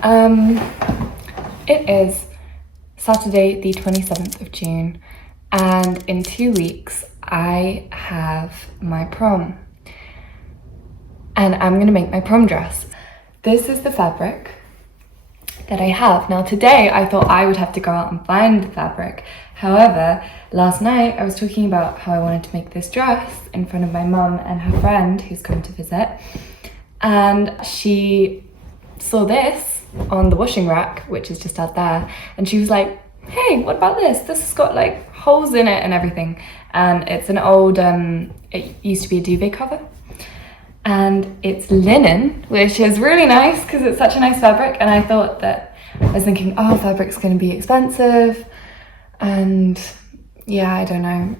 It is Saturday the 27th of June, and in 2 weeks I have my prom. And I'm gonna make my prom dress. This is the fabric that I have. Now today I thought I would have to go out and find the fabric. However, last night I was talking about how I wanted to make this dress in front of my mum and her friend who's coming to visit. And she saw this on the washing rack, which is just out there. And she was like, hey, what about this? This has got like holes in it and everything. And it's an old, it used to be a duvet cover. And it's linen, which is really nice because it's such a nice fabric. And I thought that, I was thinking, oh, fabric's going to be expensive. And yeah, I don't know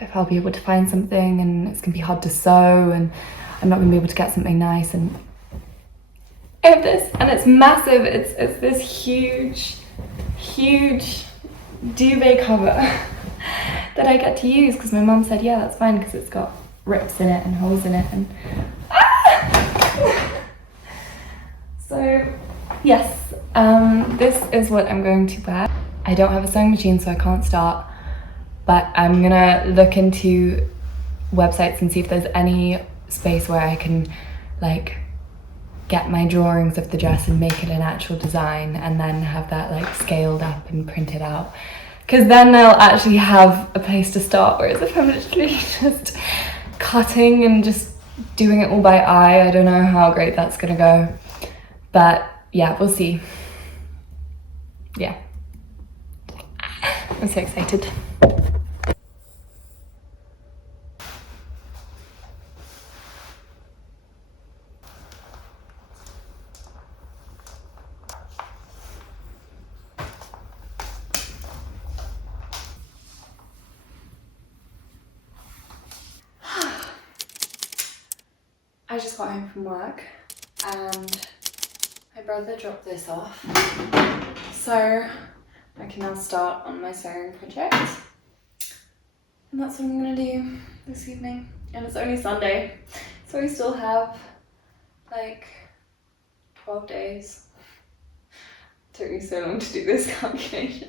if I'll be able to find something, and it's going to be hard to sew, and I'm not going to be able to get something nice. And I have this, and it's massive. It's this huge duvet cover that I get to use because my mum said, yeah, that's fine because it's got rips in it and holes in it. And so yes, this is what I'm going to wear. I don't have a sewing machine, so I can't start, but I'm gonna look into websites and see if there's any space where I can like get my drawings of the dress and make it an actual design, and then have that like scaled up and printed out, because then I'll actually have a place to start. Whereas if I'm literally just cutting and just doing it all by eye, I don't know how great that's gonna go, but yeah, we'll see. Yeah, I'm so excited. I just got home from work and my brother dropped this off, so I can now start on my sewing project, and that's what I'm gonna do this evening. And it's only Sunday, so we still have like 12 days. It took me so long to do this calculation.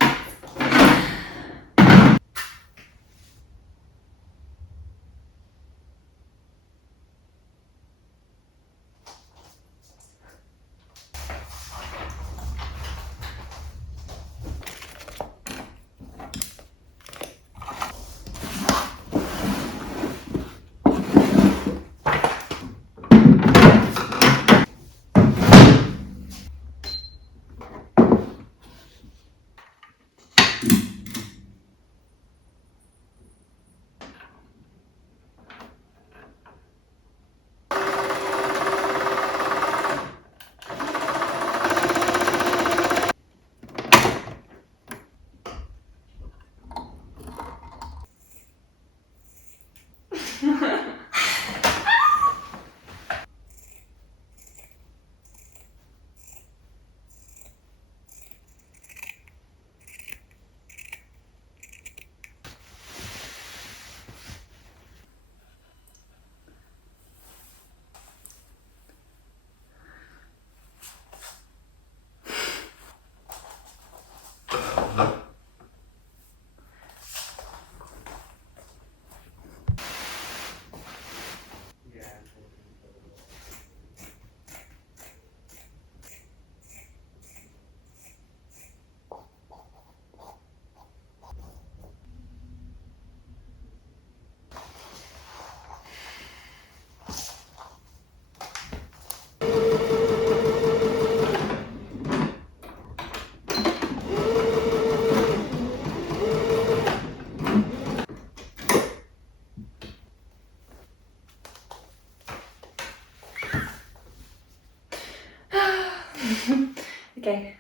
Okay.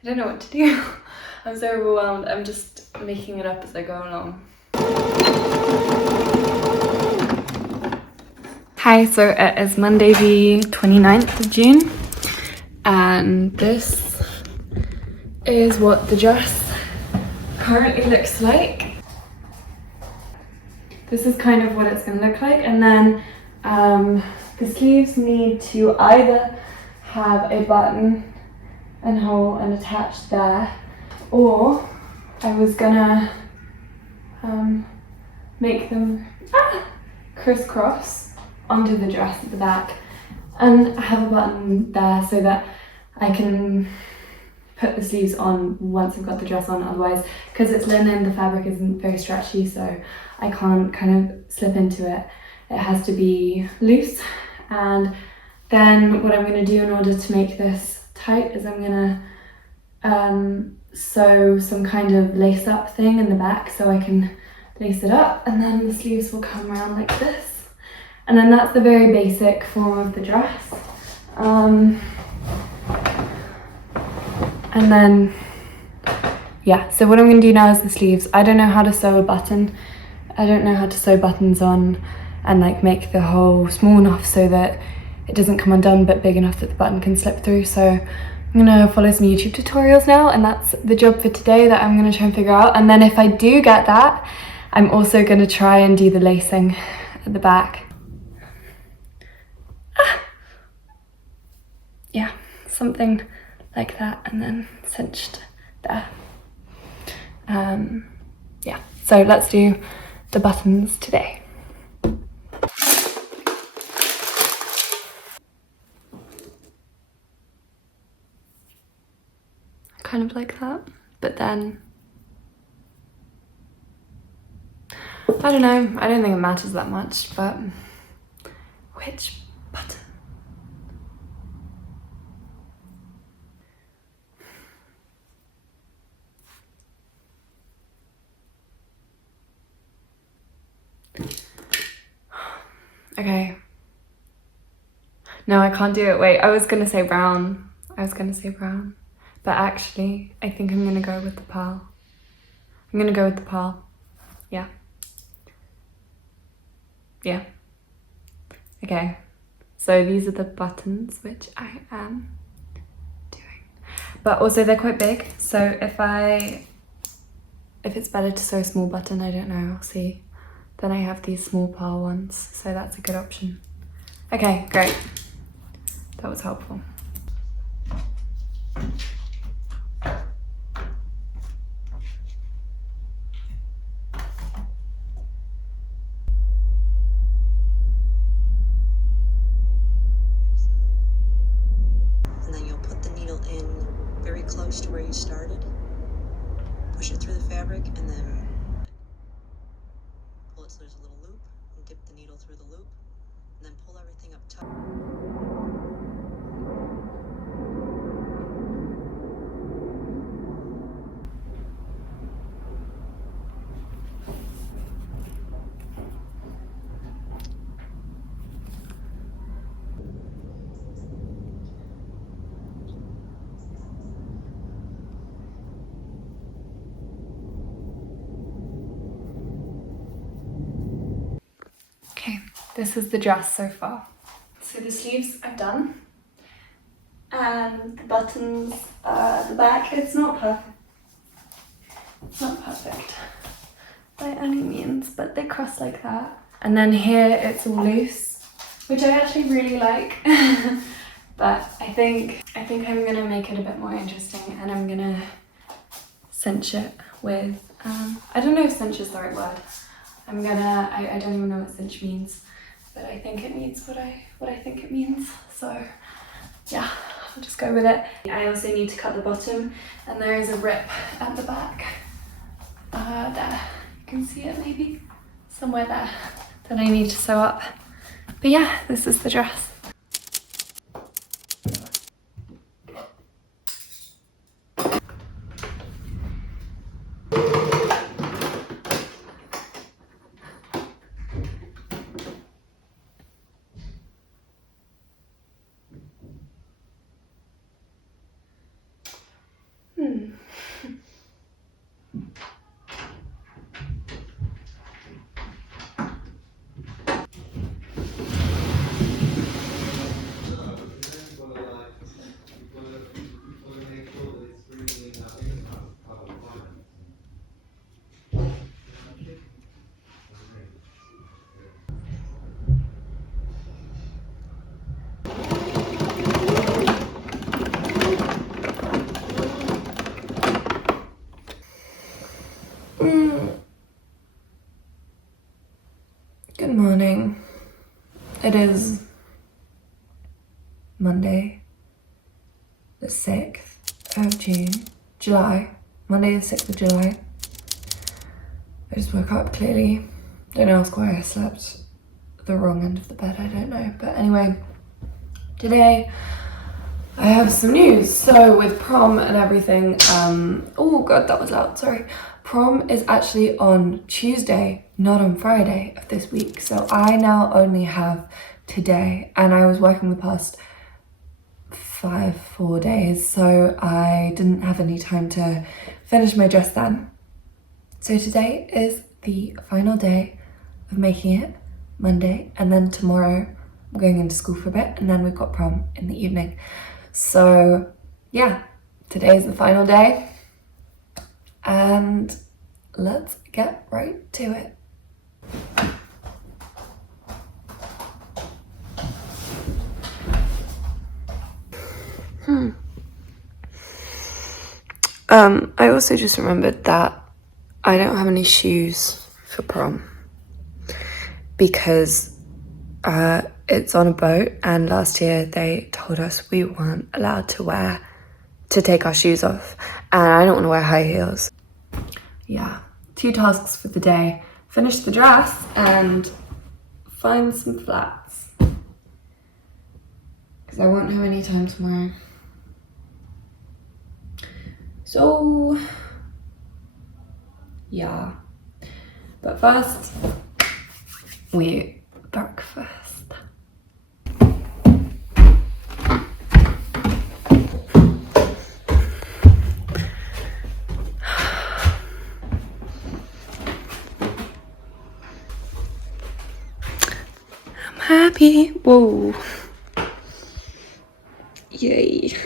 I don't know what to do. I'm so overwhelmed. I'm just making it up as I go along. Hi, so it is Monday the 29th of June, and this is what the dress currently looks like. This is kind of what it's going to look like, and then The sleeves need to either have a button and hole and attached there, or I was gonna make them crisscross onto the dress at the back and have a button there so that I can put the sleeves on once I've got the dress on. Otherwise, because it's linen, the fabric isn't very stretchy, so I can't kind of slip into it. It has to be loose. And then what I'm going to do in order to make this tight is I'm going to sew some kind of lace up thing in the back so I can lace it up, and then the sleeves will come around like this. And then that's the very basic form of the dress. And then, yeah, so what I'm going to do now is the sleeves. I don't know how to sew a button. I don't know how to sew buttons on and like make the hole small enough so that it doesn't come undone but big enough that the button can slip through. So I'm going to follow some YouTube tutorials now, and that's the job for today that I'm going to try and figure out. And then if I do get that, I'm also going to try and do the lacing at the back. Yeah, something like that, and then cinched there. Yeah, so let's do the buttons today. Kind of like that, but then I don't know, I don't think it matters that much, but which button? Okay. No, I can't do it. Wait, I was gonna say brown. But actually, I think I'm gonna go with the pearl. I'm gonna go with the pearl. Yeah. Yeah. Okay. So these are the buttons, which I am doing. But also they're quite big, so if it's better to sew a small button, I don't know, I'll see. Then I have these small pearl ones, so that's a good option. Okay, great. That was helpful. And then you'll put the needle in very close to where you started. Push it through the fabric and then pull it so there's a little loop, and dip the needle through the loop, and then pull everything up tight. Okay, this is the dress so far. So the sleeves I've done, and the buttons at the back. It's not perfect. It's not perfect by any means, but they cross like that. And then here it's all loose, which I actually really like. But I think I'm gonna make it a bit more interesting, and I'm gonna cinch it with I don't know if cinch is the right word. I don't even know what cinch means, but I think it means what I think it means. So yeah, I'll just go with it. I also need to cut the bottom, and there is a rip at the back. There, you can see it maybe, somewhere there, that I need to sew up. But yeah, this is the dress. Good morning. It is Monday, the 6th of July. Monday the 6th of July. I just woke up, clearly. Don't ask why I slept the wrong end of the bed, I don't know. But anyway, today I have some news. So with prom and everything, oh god, that was loud, sorry. Prom is actually on Tuesday, not on Friday of this week. So I now only have today, and I was working the past 4 days, so I didn't have any time to finish my dress then. So today is the final day of making it, Monday, and then tomorrow I'm going into school for a bit, and then we've got prom in the evening. So yeah, today is the final day, and let's get right to it. I also just remembered that I don't have any shoes for prom because it's on a boat, and last year they told us we weren't allowed to take our shoes off, and I don't want to wear high heels. Yeah, 2 tasks for the day: finish the dress and find some flats, because I won't have any time tomorrow. So yeah, but first we eat breakfast. I'm happy. Whoa. Yay.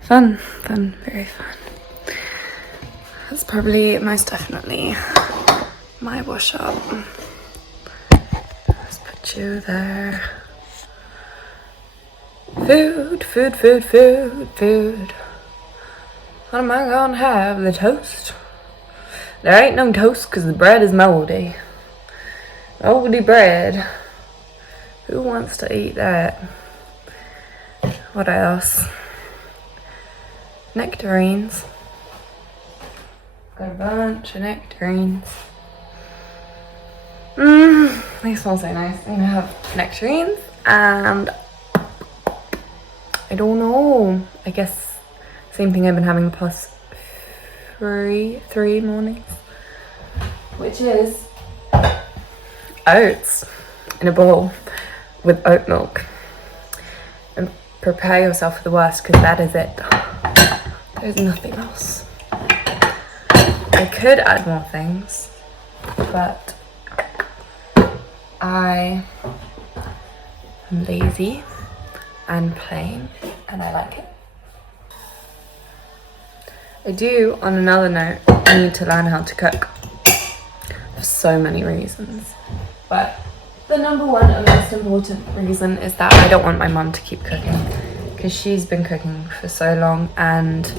Fun, very fun. That's probably most definitely my wash up. Let's put you there. Food. What am I gonna have? The toast? There ain't no toast because the bread is moldy. Moldy bread. Who wants to eat that? What else? Nectarines. Got a bunch of nectarines. They smell so nice. I'm gonna have nectarines, and I don't know. I guess same thing I've been having the past three mornings, which is oats in a bowl with oat milk. And prepare yourself for the worst, because that is it. There's nothing else. I could add more things, but I am lazy and plain, and I like it. I do, on another note, need to learn how to cook for so many reasons, but the number one and most important reason is that I don't want my mum to keep cooking, because she's been cooking for so long, and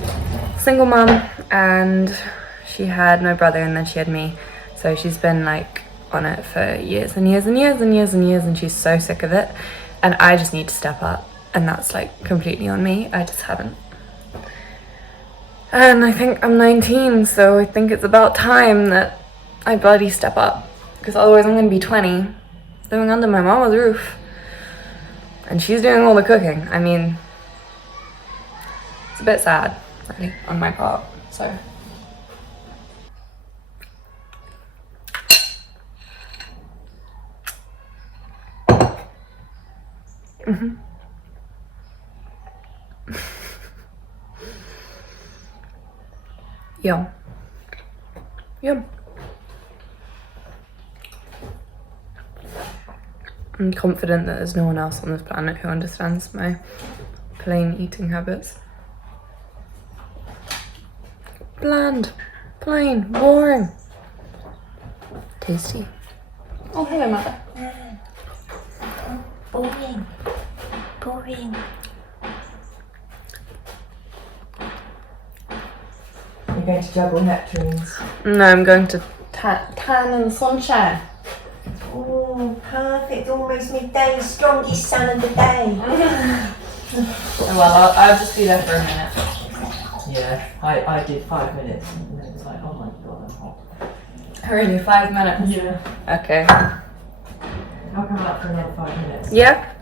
single mum, and she had my brother and then she had me, so she's been like on it for years and years, and she's so sick of it, and I just need to step up, and that's like completely on me. I just haven't, and I think I'm 19, so I think it's about time that I bloody step up, because otherwise I'm gonna be 20 living under my mama's roof, and she's doing all the cooking. I mean, it's a bit sad, really, on my part, so. Yum. I'm confident that there's no one else on this planet who understands my plain eating habits. Bland, plain, boring. Tasty. Oh, hello, mother. Boring. Boring. You're going to juggle nectarines? No, I'm going to tan in the sunshine. Oh, perfect. Almost midday. Strongest sun of the day. Well, I'll just be there for a minute. Yeah, I did 5 minutes and then it was like, oh my god, I'm hot. Really, 5 minutes? Yeah. Okay. I'll come out for another 5 minutes. Yeah?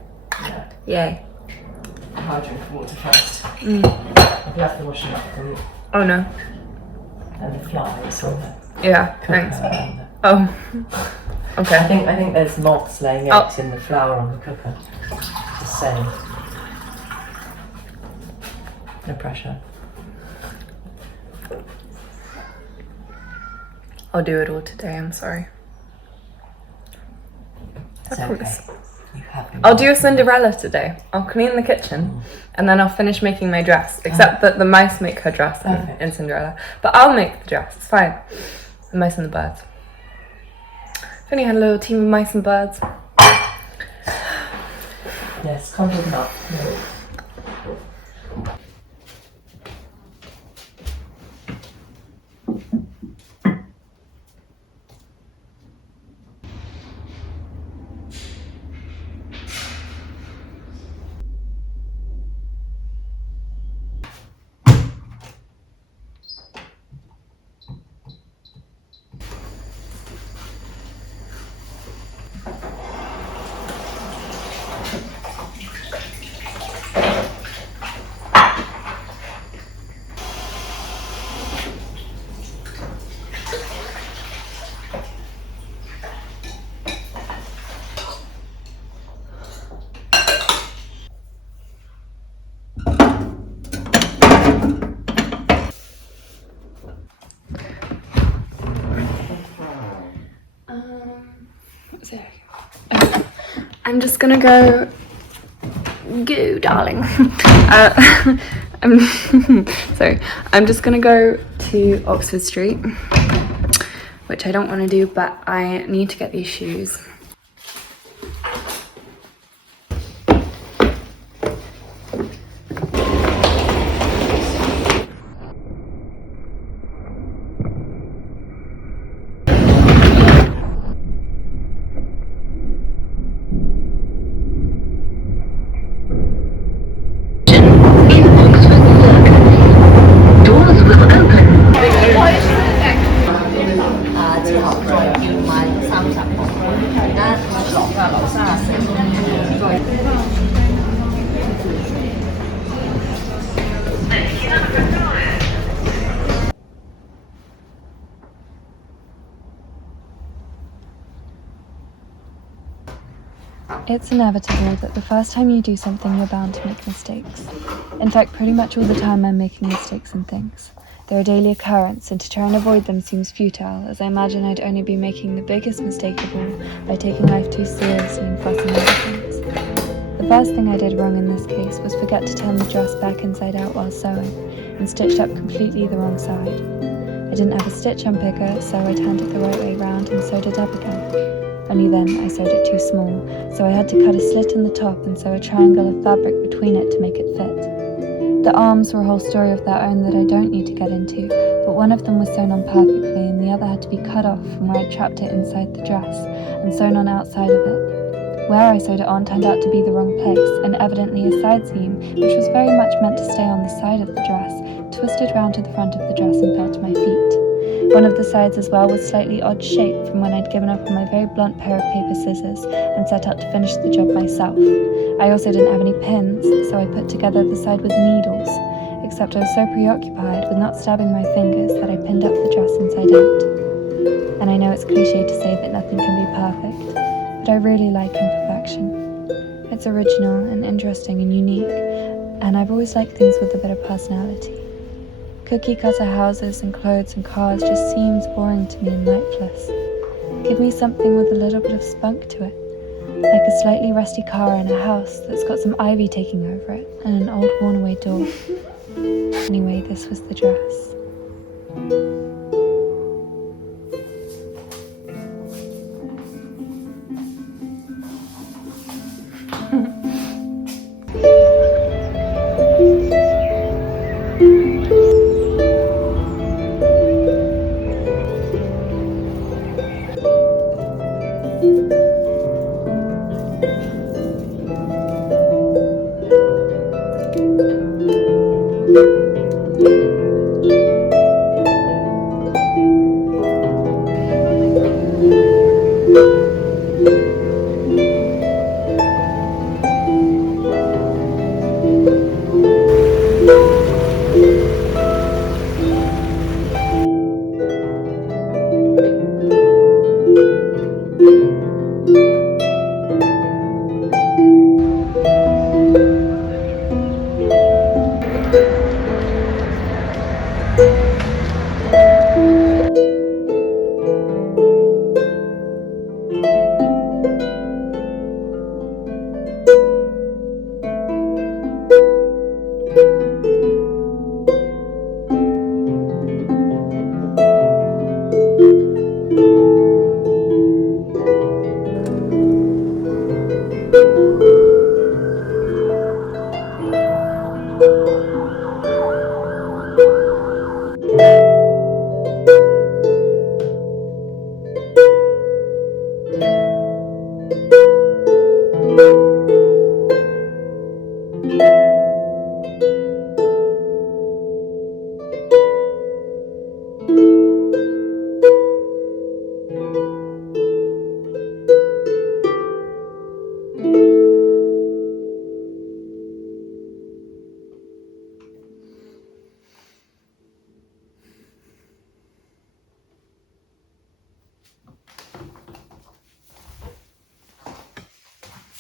Yeah. Yay. I'll drink water first. I've left the washing up for you. Oh no. And the flies on the Yeah, cooker thanks. and the- Oh. Okay. I think there's moths laying eggs in the flour on the cooker. Just saying. No pressure. I'll do it all today, I'm sorry. It's okay. You have been I'll do a Cinderella today. I'll clean the kitchen and then I'll finish making my dress. Except that the mice make her dress in Cinderella. But I'll make the dress, it's fine. The mice and the birds. I've only had a little team of mice and birds. Yes, conjured enough. No. I'm just gonna go, darling. I'm just gonna go to Oxford Street, which I don't want to do, but I need to get these shoes. It's inevitable that the first time you do something, you're bound to make mistakes. In fact, pretty much all the time I'm making mistakes in things. They're a daily occurrence, and to try and avoid them seems futile, as I imagine I'd only be making the biggest mistake of all by taking life too seriously and fussing over things. The first thing I did wrong in this case was forget to turn the dress back inside out while sewing, and stitched up completely the wrong side. I didn't have a stitch unpicker, so I turned it the right way round and sewed it up again. Only then I sewed it too small, so I had to cut a slit in the top and sew a triangle of fabric between it to make it fit. The arms were a whole story of their own that I don't need to get into, but one of them was sewn on perfectly and the other had to be cut off from where I trapped it inside the dress and sewn on outside of it. Where I sewed it on turned out to be the wrong place, and evidently a side seam, which was very much meant to stay on the side of the dress, twisted round to the front of the dress and fell to my feet. One of the sides as well was slightly odd shaped from when I'd given up on my very blunt pair of paper scissors and set out to finish the job myself. I also didn't have any pins, so I put together the side with needles, except I was so preoccupied with not stabbing my fingers that I pinned up the dress inside out. And I know it's cliche to say that nothing can be perfect, but I really like imperfection. It's original and interesting and unique, and I've always liked things with a bit of personality. Cookie cutter houses and clothes and cars just seems boring to me and lifeless. Give me something with a little bit of spunk to it, like a slightly rusty car in a house that's got some ivy taking over it and an old worn away door. Anyway, this was the dress.